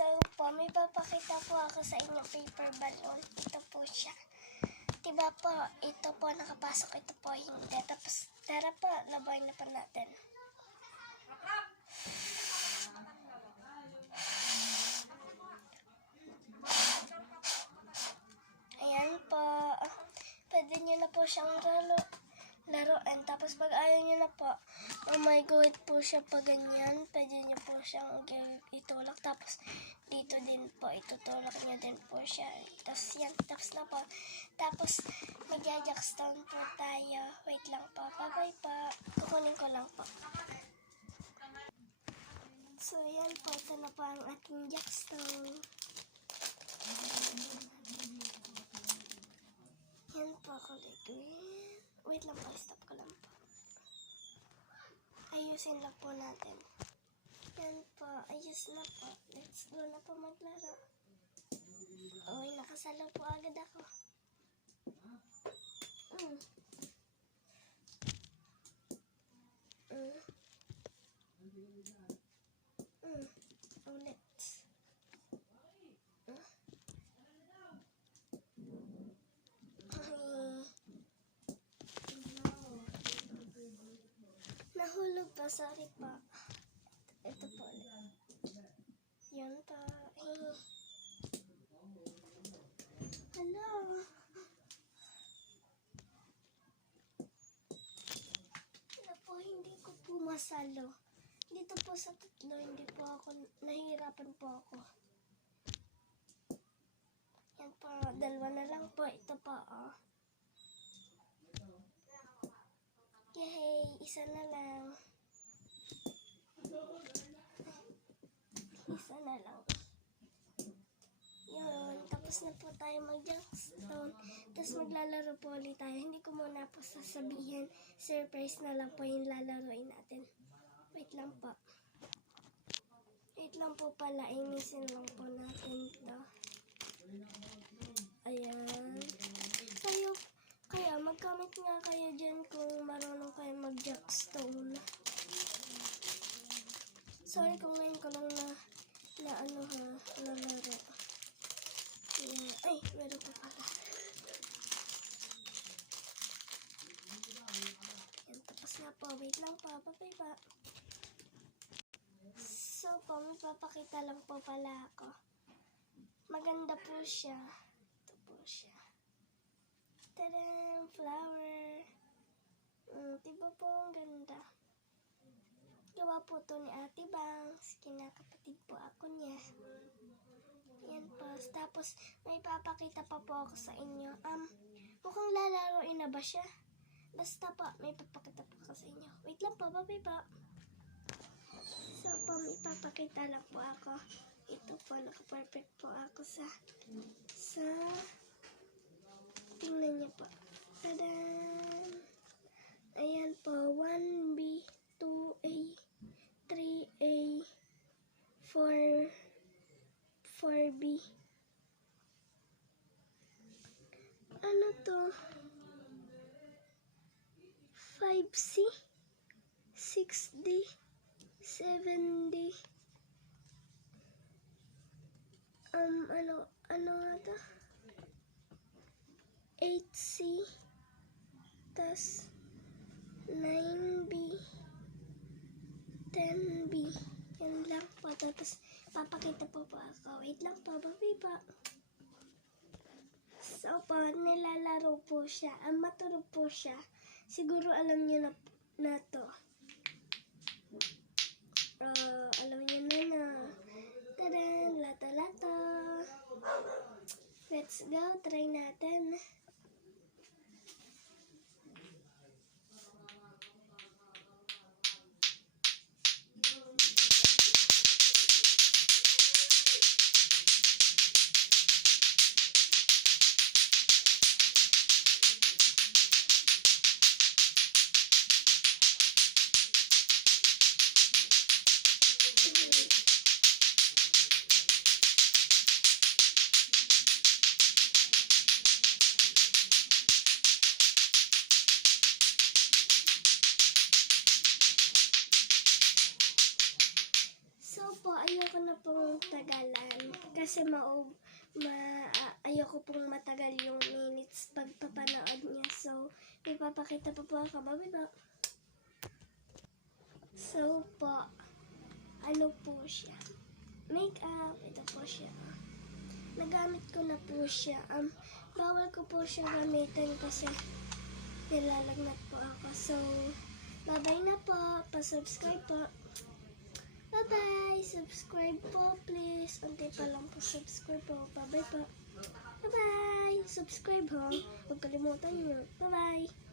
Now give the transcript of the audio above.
So po, may papakita po ako sa inyo paper balloon. Ito po siya. Diba po, ito po nakapasok, ito po hindi. Tapos, tara po, labayin na po natin. Ayan po. Pwede nyo na po siyang laruan. Tapos pag ayaw nyo na po, oh my god po siya pa ganyan. Pwede nyo po siyang itulak. Tapos dito din po, itutulak nyo din po siya. Tapos yan, tapos na po. Tapos magja-jackstone po tayo. Wait lang po. Bye-bye po. Kukunin ko lang po. So yan po, ito na po ang ating jackstone. Yan po, kulay green. Wait lang po, stop ko lang po. Ayusin lang po natin. Yan po, ayos na po. Let's go na po maglaro. Uy, nakasalo po agad ako. Ulit. Nahulog pa, sorry pa. Ito po ulit. Yan pa. Hello. Ano po, hindi ko po masalo. Dito po sa tatlo, hindi po ako, nahihirapan po ako. Yan po, dalawa na lang po. Ito po, oh. Yay, isa na lang. Isa na lang. Yun, tapos na po tayo mag-jackstone. Tapos maglalaro po ulit tayo. Hindi ko muna po sasabihin. Surprise na lang po yung lalaroin natin. Wait lang po. Wait lang po pala. Inisin lang po natin ito. Ayan. Kaya mag-comment nga kayo dyan kung marunong kayo mag-jackstone. Sorry kung ngayon ko lang nalaro. Yeah. Ay, meron ko pala. Yan, tapos na po. Wait lang po. Bye-bye pa. So po, may papakita lang po pala ako. Maganda po siya. Ito po siya. Tadam! Flower. Diba po ang ganda? Gawa po to ni Ate Bangs. Kinakapatid po ako niya. Yan po. Tapos, may papakita pa po ako sa inyo. Mukhang lalaroin na ba siya? Basta po, may papakita po ako sa inyo. Wait lang po, bye po. So po, may papakita lang po ako. Ito po, naka-perfect po ako sa tingnan niyo po. Tadaan! Ayan po, 1B, 2A, 3A, 4B. Ano to? 5C, 6D, 7D. Ano nga to? 8C, tas 9B, 10B. Yan lang po. Tapos, papakita po ako. Wait lang po. Bye pa. So po, nilalaro po siya. Matulog po siya. Siguro alam niyo na to. Alam niyo na. Tada! Lato-lato. Let's go. Try natin. matagalan. Kasi ayoko pong matagal yung minutes pagpapanood niya. So, ipapakita pa po ako. Bye ba? So po, ano po siya? Makeup. Ito po siya. Nagamit ko na po siya. Bawal ko po siya gamitin kasi nilalagnat po ako. So, bye-bye na po. Pa-subscribe po. Bye-bye. Subscribe po, please. Unti pa lang po subscribe po. Bye-bye po. Bye-bye. Subscribe ho. Huwag kalimutan nyo. Bye-bye.